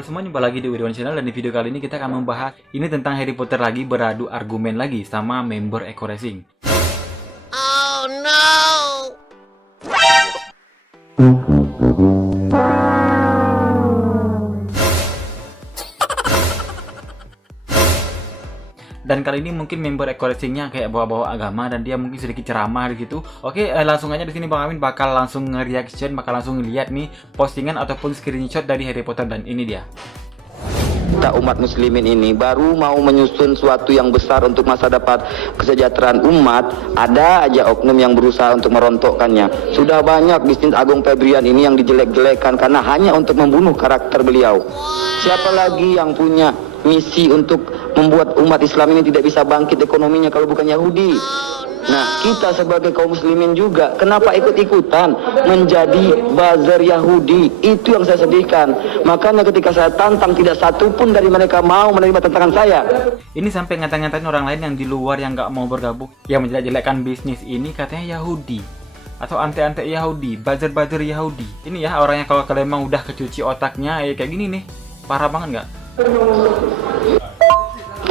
Halo semua, jumpa lagi di Wirwan Channel, dan di video kali ini kita akan membahas ini tentang Harry Potter lagi beradu argumen lagi sama member Eko Racing. Oh no! Dan kali ini mungkin member Eko Racing-nya kayak bawa-bawa agama dan dia mungkin sedikit ceramah di situ. Oke, langsung aja di sini Bang Amin bakal langsung nge-reaction, bakal langsung lihat nih postingan ataupun screenshot dari Harry Potter, dan ini dia. Kita umat muslimin ini baru mau menyusun suatu yang besar untuk masa depan kesejahteraan umat, ada aja oknum yang berusaha untuk merontokkannya. Sudah banyak bisnis Agung Febrian ini yang dijelek-jelekkan karena hanya untuk membunuh karakter beliau. Siapa lagi yang punya misi untuk membuat umat Islam ini tidak bisa bangkit ekonominya kalau bukan Yahudi? Nah, kita sebagai kaum muslimin juga, kenapa ikut-ikutan menjadi buzzer Yahudi? Itu yang saya sedihkan. Makanya ketika saya tantang, tidak satu pun dari mereka mau menerima tantangan saya. Ini sampai ngata-ngatain orang lain yang di luar yang nggak mau bergabung, yang menjelek-jelekkan bisnis ini katanya Yahudi atau anti-anti Yahudi, buzzer-buzzer Yahudi. Ini ya orangnya, kalau kalian emang udah kecuci otaknya kayak gini nih, parah banget nggak?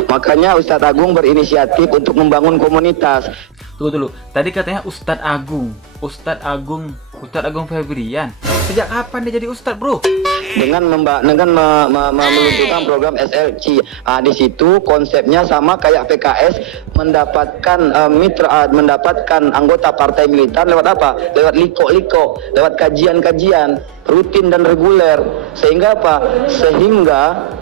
Makanya Ustadz Agung berinisiatif untuk membangun komunitas. Tunggu dulu, tadi katanya Ustadz Agung Febrian. Sejak kapan dia jadi Ustadz, bro? Dengan meluncurkan program SLC. Di situ konsepnya sama kayak PKS, mendapatkan mendapatkan anggota partai militan lewat apa? Lewat liko-liko, lewat kajian-kajian rutin dan reguler. Sehingga apa? Sehingga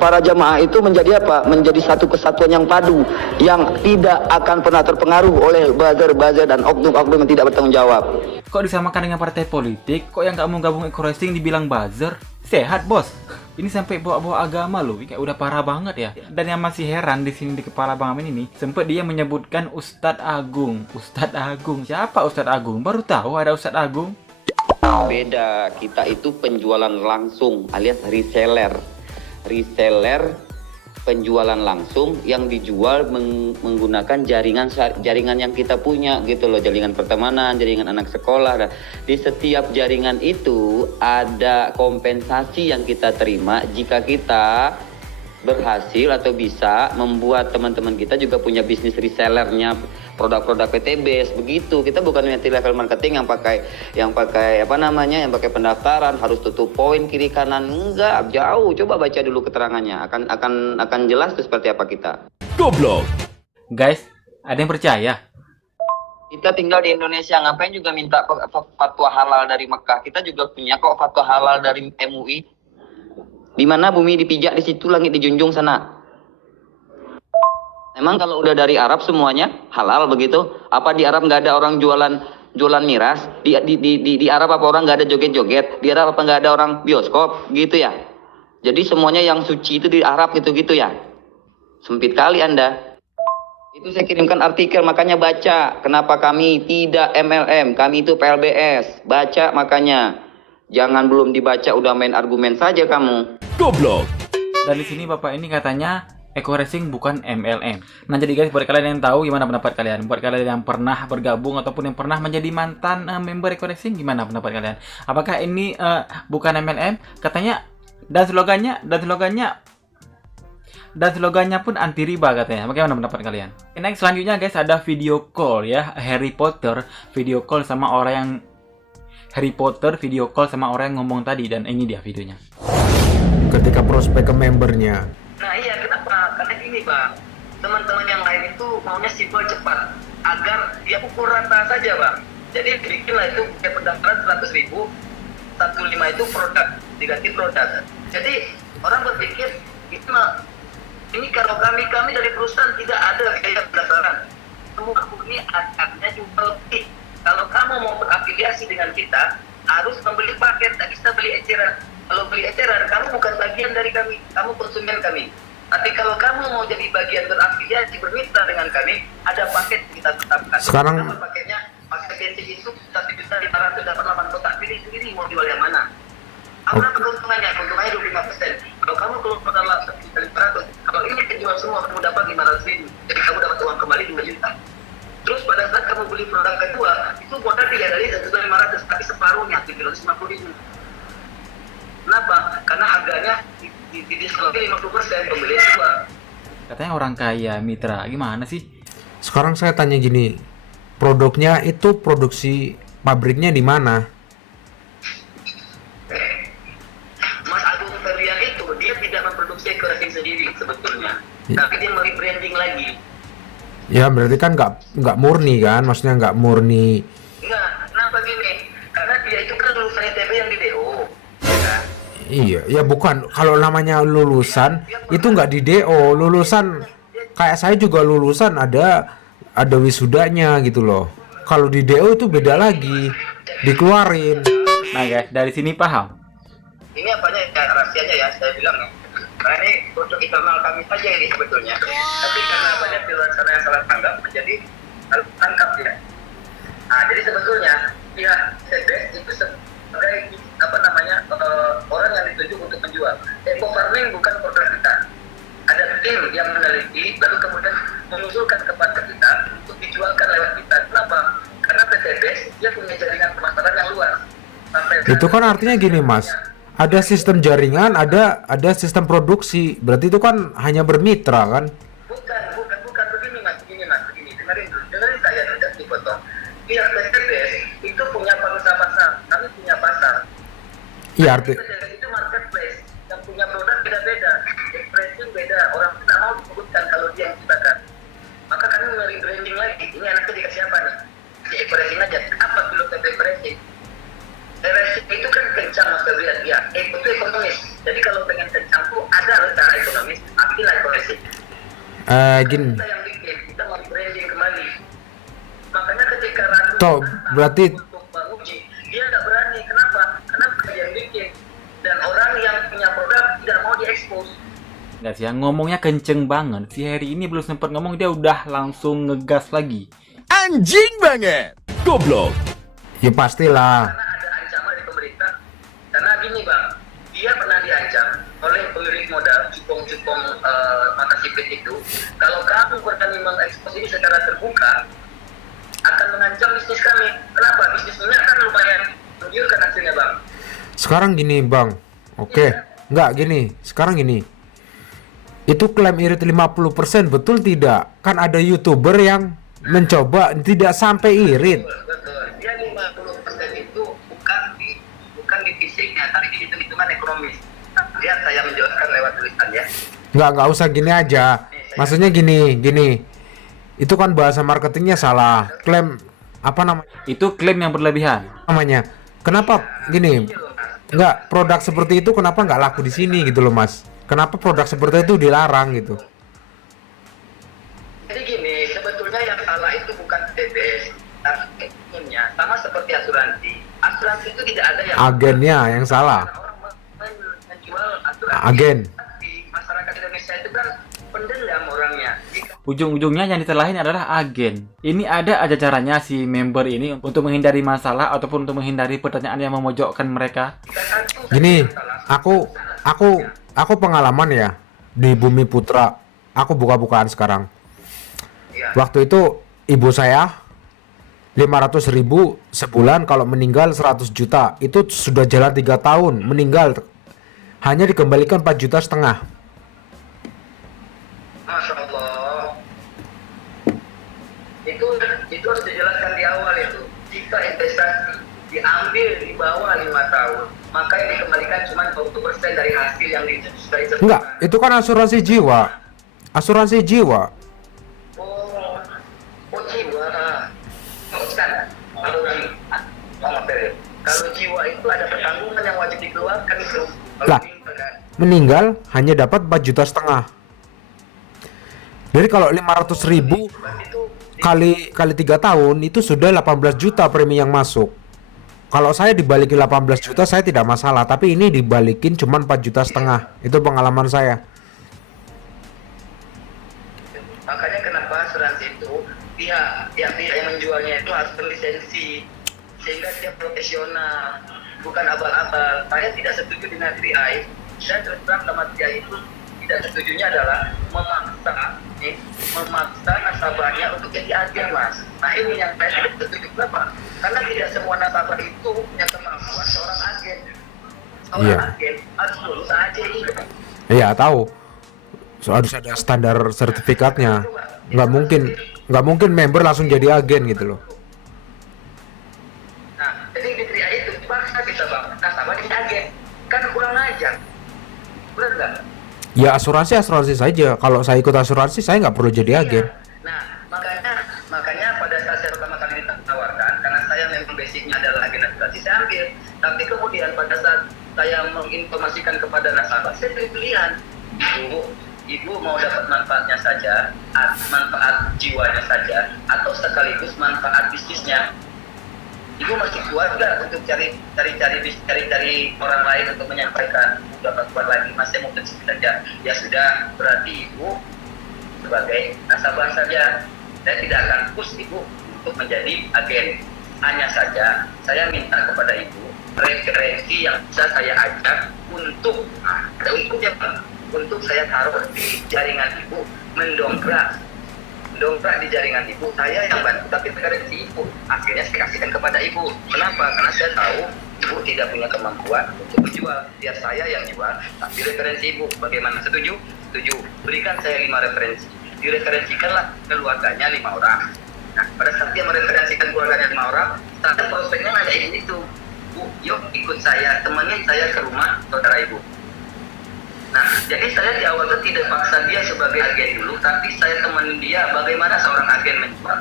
para jamaah itu menjadi apa? Menjadi satu kesatuan yang padu, yang tidak akan pernah terpengaruh oleh buzzer-buzzer dan oknum-oknum yang tidak bertanggung jawab. Kok disamakan dengan partai politik? Kok yang nggak mau gabung Eko Racing dibilang buzzer? Sehat, bos. Ini sampai bawa-bawa agama loh, kayak udah parah banget ya. Dan yang masih heran di sini di kepala Bang Amin ini, sempat dia menyebutkan Ustadz Agung. Ustadz Agung, siapa Ustadz Agung? Baru tahu ada Ustadz Agung. Beda, kita itu penjualan langsung alias reseller. Reseller penjualan langsung yang dijual menggunakan jaringan yang kita punya gitu loh, jaringan pertemanan, jaringan anak sekolah. Di setiap jaringan itu ada kompensasi yang kita terima jika kita berhasil atau bisa membuat teman-teman kita juga punya bisnis resellernya, produk-produk PTBS begitu. Kita bukan multi level marketing yang pakai yang pakai pendaftaran harus tutup poin kiri kanan, enggak, jauh. Coba baca dulu keterangannya, akan jelas tuh seperti apa kita. Goblok. Guys, ada yang percaya? Kita tinggal di Indonesia, ngapain juga minta fatwa halal dari Mekah? Kita juga punya kok fatwa halal dari MUI. Di mana bumi dipijak, di situ langit dijunjung sana. Emang kalau udah dari Arab semuanya halal begitu? Apa di Arab nggak ada orang jualan miras? Di Arab apa orang nggak ada joget-joget? Di Arab apa nggak ada orang bioskop gitu ya? Jadi semuanya yang suci itu di Arab gitu ya? Sempit kali Anda. Itu saya kirimkan artikel, makanya baca. Kenapa kami tidak MLM? Kami itu PLBS. Baca makanya. Jangan belum dibaca udah main argumen saja kamu. Goblok. Dan di sini Bapak ini katanya Eko Racing bukan MLM. Nah, jadi guys, buat kalian yang tahu gimana pendapat kalian? Buat kalian yang pernah bergabung ataupun yang pernah menjadi mantan member Eko Racing, gimana pendapat kalian? Apakah ini bukan MLM? Katanya dan slogannya pun anti riba katanya. Bagaimana pendapat kalian? Next, selanjutnya guys, ada video call ya, Harry Potter video call sama orang yang ngomong tadi, dan ini dia videonya. Ketika prospek ke membernya. Nah iya, kenapa? Karena gini Bang, teman-teman yang lain itu maunya simpel cepat, agar dia pukul rata saja Bang. Jadi bikinlah itu kayak pendaftaran 100.000, 15 itu produk, diganti produk. Jadi orang berpikir, ini kalau kami dari perusahaan tidak ada kayak pendaftaran. Semua ini artinya jual lebih. Kalau kamu mau berafiliasi dengan kita, harus membeli paket, tak bisa beli eceran. Kalau beli eceran, kamu bukan bagian dari kami, kamu konsumen kami. Tapi kalau kamu mau jadi bagian berafiliasi, bermitra dengan kami, ada paket kita tetapkan. Sekarang paketnya, paket bensin itu 1.500.000 dapat 8 kotak, pilih sendiri mau jual yang mana. Apa keuntungannya? Keuntungannya 25%. Kalau kamu keluar modal 1.500.000, kalau ini penjual semua, kamu dapat 500.000. Jadi kamu dapat uang kembali 5 juta. Terus pada saat kamu beli produk kedua, itu modal tidak dari 1.500, tapi separuhnya 750.000. Kenapa? Karena harganya di diskon 50% pembelian dua. Katanya orang kaya, mitra. Gimana sih? Sekarang saya tanya gini, produknya itu produksi pabriknya di mana? Mas Agung Ferdian itu dia tidak memproduksi kerasing sendiri sebetulnya, tapi dia merebranding lagi. Ya berarti kan nggak murni kan, maksudnya nggak murni. Enggak, kenapa gini? Karena dia itu kan lulusan ITB yang di DO, ya kan? Iya, ya bukan. Kalau namanya lulusan itu nggak di DO, lulusan kayak saya juga lulusan ada wisudanya gitu loh. Kalau di DO itu beda lagi, dikeluarin. Nah guys, dari sini paham. Ini apanya ya, rahasianya ya, saya bilang ya. Karena ini untuk internal kami saja ini sebetulnya. Tapi karena banyak di luar sana yang salah tanggap, menjadi tangkap ya. Nah, jadi sebetulnya pihak CBS itu sebagai orang yang ditunjuk untuk menjual. Eco farming bukan produk kita. Ada tim yang meneliti, lalu kemudian mengusulkan kepada kita untuk dijualkan lewat kita. Kenapa? Karena PTBS dia punya jaringan pemasaran yang luas. Itu kan artinya gini mas, ada sistem jaringan, ada sistem produksi. Berarti itu kan hanya bermitra kan? Bukan begini mas, dengerin saya tidak dipotong. Pihak PTBS itu punya pangsa pasar, kami punya pasar. Iya arti. Itu marketplace yang punya produk beda-beda, expressing beda, orang tidak mau disebutkan kalau dia yang ciptakan. Maka kami rebranding lagi. Ini anaknya dikasih apa nih? Di expressing aja. Apa filosofi expressing? Expressing itu kan kencang mas Gabriel, ya. Itu ekonomis. Jadi kalau pengen kencang tuh ada cara ekonomis, ambillah expressing. Gini. Kita yang bikin, kita mau branding kembali. Makanya ketika Ratu Toh, berarti untuk Bang Uji, dia nggak berani. Kenapa? Karena dia yang bikin. Dan orang yang punya produk tidak mau diekspos. Guys ya, ngomongnya kenceng banget. Si Harry ini belum sempat ngomong, dia udah langsung ngegas lagi. Anjing banget. Goblok. ya pastilah. Karena ada ancaman dari pemerintah. Karena gini bang, dia pernah diancam oleh pemilik modal cupong-cupong mata sipit itu. Kalau kamu berani mengekspos ini secara terbuka, akan mengancam bisnis kami. Kenapa? Bisnisnya kan lumayan menggiurkan hasilnya bang. Sekarang gini bang, oke, nggak gini, sekarang gini, itu klaim irit 50% betul tidak? Kan ada YouTuber yang mencoba tidak sampai irit. Betul. Dia 50% itu bukan di fisiknya, tapi di hitung-hitungan ekonomis. Lihat saya menjelaskan lewat tulisan ya. Nggak usah gini aja. Maksudnya gini, itu kan bahasa marketingnya salah. Klaim apa namanya? Itu klaim yang berlebihan. Namanya. Kenapa gini? Nggak, produk seperti itu kenapa nggak laku di sini gitu loh mas? Kenapa produk seperti itu dilarang gitu? Jadi gini, sebetulnya yang salah itu bukan TBS, tapi agennya. Sama seperti asuransi. Asuransi itu tidak ada yang Agennya yang salah. orang menjual asuransi. Agen. Tapi masyarakat Indonesia itu kan pendendam orangnya. Ujung-ujungnya yang ditelahin adalah agen. Ini ada aja caranya si member ini untuk menghindari masalah ataupun untuk menghindari pertanyaan yang memojokkan mereka. Gini, aku pengalaman ya di Bumi Putra. Aku buka-bukaan sekarang. Waktu itu ibu saya 500.000 sebulan, kalau meninggal 100 juta. Itu sudah jalan 3 tahun, meninggal hanya dikembalikan 4,5 juta. Masya Allah. Itu harus dijelaskan di awal itu. Jika investasi diambil di bawah 5 tahun, maka yang dikembalikan cuma 20% dari hasil yang dari Enggak, itu kan asuransi jiwa. Asuransi jiwa. Oh jiwa. Bukan. Kalau jiwa itu ada pertanggungan yang wajib dikeluarkan itu. Lah, meninggal hanya dapat 4,5 juta. Jadi kalau 500.000 kali 3 tahun itu sudah 18 juta premi yang masuk. Kalau saya dibalikin 18 juta saya tidak masalah, tapi ini dibalikin cuma 4,5 juta. Itu pengalaman saya. Makanya kenapa asuransi itu pihak yang menjualnya itu harus berlisensi sehingga dia profesional, bukan abal-abal. Saya tidak setuju dengan TRI. Saya terus terang sama TRI itu tidak setujunya adalah memaksa nasabahnya untuk jadi agen mas. Nah ini yang saya tidak setuju. Kenapa? Karena tidak semua nasabah itu punya kemampuan seorang agen. Seorang Iya. agen harus lulus AJI. Iya tahu. So, harus ada standar sertifikatnya. Nggak mungkin member langsung jadi agen gitu loh. Nah, jadi di 3i itu dipaksa kita bang, nasabah jadi agen. Kan kurang ajar. Benar nggak? Ya asuransi saja. Kalau saya ikut asuransi saya nggak perlu jadi agen. Nah, makanya pada saat saya pertama kali ditawarkan, karena saya memang basicnya adalah agen asuransi, saya ambil. Tapi kemudian pada saat saya menginformasikan kepada nasabah, saya beri pilihan. Ibu mau dapat manfaatnya saja, manfaat jiwanya saja, atau sekaligus manfaat bisnisnya. Ibu masih kuat nggak untuk cari orang lain untuk menyampaikan dapat kuat lagi, masih mau kecil saja. Ya sudah, berarti ibu sebagai nasabah saja. Saya tidak akan push ibu untuk menjadi agen. Hanya saja saya minta kepada ibu referensi yang bisa saya ajak untuk untuk saya taruh di jaringan ibu, mendongkrak di jaringan ibu. Saya yang bantu, tapi referensi ibu akhirnya saya kasihkan kepada ibu. Kenapa? Karena saya tahu ibu tidak punya kemampuan untuk menjual, biar saya yang jual, tapi referensi ibu. Bagaimana? Setuju? Setuju. Berikan saya 5 referensi. Direferensikanlah keluarganya 5 orang. Nah, pada saat dia mereferensikan keluarganya 5 orang, saya prospeknya ngajak ibu itu, Bu, yuk ikut saya, temenin saya ke rumah saudara ibu. Nah, jadi saya di awal itu tidak paksa dia sebagai agen dulu, tapi saya temenin dia bagaimana seorang agen menjual.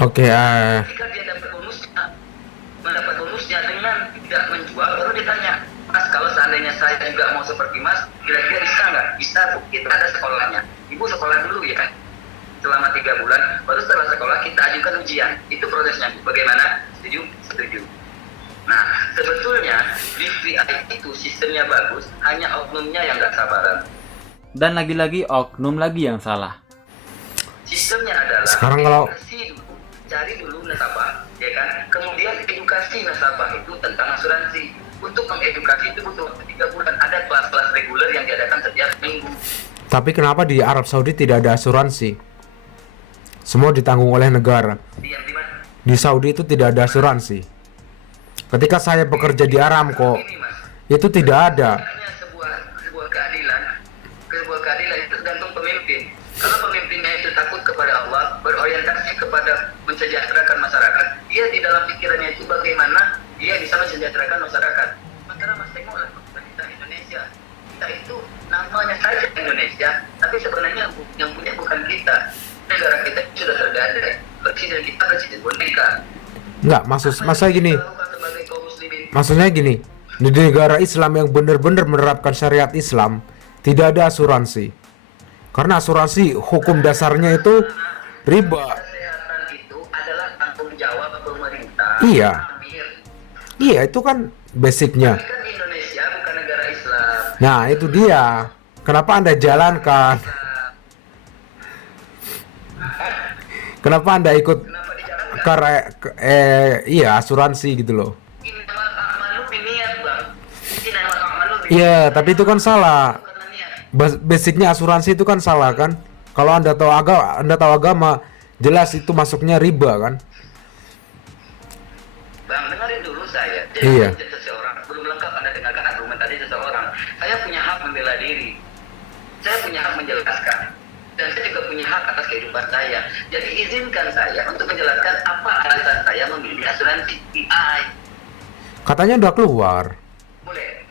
Oke, Jika dia mendapat bonusnya dengan tidak menjual, baru ditanya, Mas, kalau seandainya saya juga mau seperti Mas, kira-kira bisa nggak? Bisa, Bu. Kita ada sekolahnya. Ibu sekolah dulu ya kan? Selama 3 bulan, baru setelah sekolah kita ajukan ujian. Itu prosesnya, Bu. Bagaimana? Setuju? Setuju. Nah, sebetulnya di VI itu sistemnya bagus, hanya oknumnya yang nggak sabaran. Dan lagi-lagi oknum lagi yang salah. Sistemnya adalah Sekarang kalau- edukasi dulu, cari dulu nasabah, ya kan? Kemudian edukasi nasabah itu tentang asuransi. Untuk mengedukasi itu butuh waktu 3 bulan. Ada kelas-kelas reguler yang diadakan setiap minggu. tapi kenapa di Arab Saudi tidak ada asuransi? Semua ditanggung oleh negara. Yang di mana? Di Saudi itu tidak ada asuransi. Ketika saya bekerja di Aramco, Ini, Mas. itu tidak ada. Hanya sebuah keadilan itu tergantung pemimpin. Kalau pemimpinnya itu takut kepada Allah, berorientasi kepada mensejahterakan masyarakat, dia di dalam pikirannya itu bagaimana dia bisa mensejahterakan masyarakat. Sementara Mas tengoklah pemerintah Indonesia, kita itu namanya saja Indonesia, tapi sebenarnya yang punya bukan kita. Negara kita sudah tergadai. Presiden kita presiden boneka. Enggak, maksudnya gini. Kita lakukan sebagai kaum muslimin. Maksudnya gini, di negara Islam yang benar-benar menerapkan syariat Islam, tidak ada asuransi. Karena asuransi hukum dasarnya itu riba. Kesehatan itu adalah tanggung jawab pemerintah. Iya. Amir. Iya, itu kan basicnya. Kan Indonesia bukan negara Islam. Nah, itu dia. Kenapa Anda jalankan? Kenapa Anda ikut Kenapa dijalankan? iya, asuransi gitu loh. Innamal a'malu binniyat, Bang. Innamal a'malu Iya, tapi itu kan salah. karena niat. Basicnya asuransi itu kan salah kan? Kalau Anda tahu agama, jelas itu masuknya riba kan? Bang, dengerin dulu saya. Iya. Seseorang belum lengkap Anda dengarkan argumen tadi seseorang. Saya punya hak membela diri. Saya punya hak menjelaskan. Dan saya juga punya hak atas kehidupan saya. Jadi izinkan saya untuk menjelaskan apa alasan saya memilih asuransi PI. Katanya udah keluar. Boleh?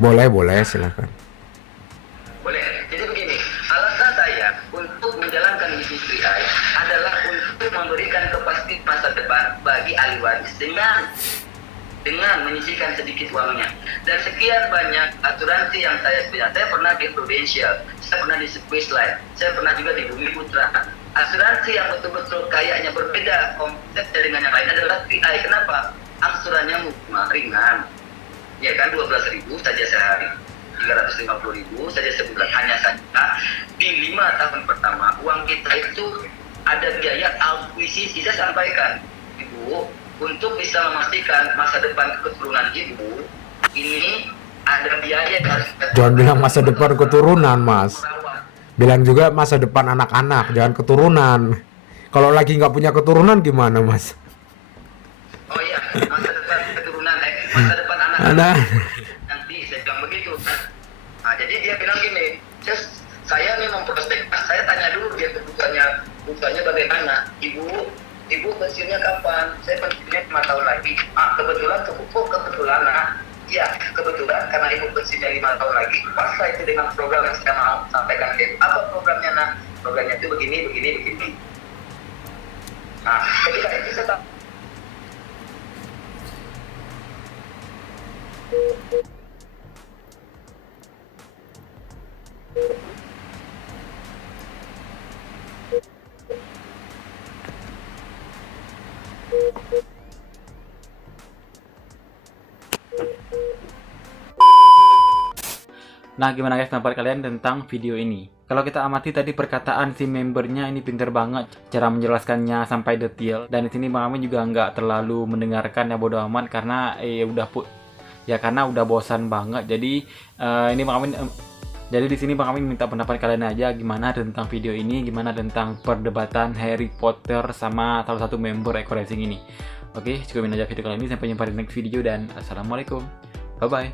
Boleh, silakan. Boleh. Jadi begini, alasan saya untuk menjalankan bisnis PI adalah untuk memberikan kepastian masa depan bagi ahli waris dengan menyisihkan sedikit uangnya. Dan sekian banyak asuransi yang saya punya. Saya pernah di Prudential, saya pernah di Swiss Life, saya pernah juga di Bumi Putra. Asuransi yang betul-betul kayaknya berbeda konsep dengan yang lain adalah PI. Kenapa? Angsurannya ringan. Ya kan, 12.000 saja sehari, 350.000 saja sebulan. Hanya saja di 5 tahun pertama uang kita itu ada biaya akuisisi. Saya sampaikan, Ibu, untuk bisa memastikan masa depan keturunan Ibu ini ada biaya yang harus kita Jangan bilang masa depan keturunan, Mas. merawat. Bilang juga masa depan anak-anak, jangan keturunan. Kalau lagi nggak punya keturunan gimana, Mas? Oh iya, masa depan keturunan, masa depan Nah, nanti saya bilang begitu kan. Nah, jadi dia bilang gini, saya nih memprospektas, saya tanya dulu dia kebutuhannya bagaimana. Ibu pensiunnya kapan? Saya pensiunnya 5 tahun lagi. Kebetulan ya kebetulan karena ibu pensiunnya 5 tahun lagi, pas itu dengan program yang saya mau sampaikan ke ibu. Apa programnya nak? Programnya itu begini. Nah, ketika itu saya Nah, gimana guys pendapat kalian tentang video ini? Kalau kita amati tadi perkataan si membernya ini pinter banget cara menjelaskannya sampai detail, dan di sini Bang Amin juga nggak terlalu mendengarkan ya, bodo amat karena karena udah bosan banget. Jadi ini Bang Amin jadi di sini Bang Amin minta pendapat kalian aja gimana tentang video ini, gimana tentang perdebatan Harry Potter sama salah satu member Eko Racing ini. Oke, cukupin aja video kali ini, sampai jumpa di next video dan assalamualaikum. Bye bye.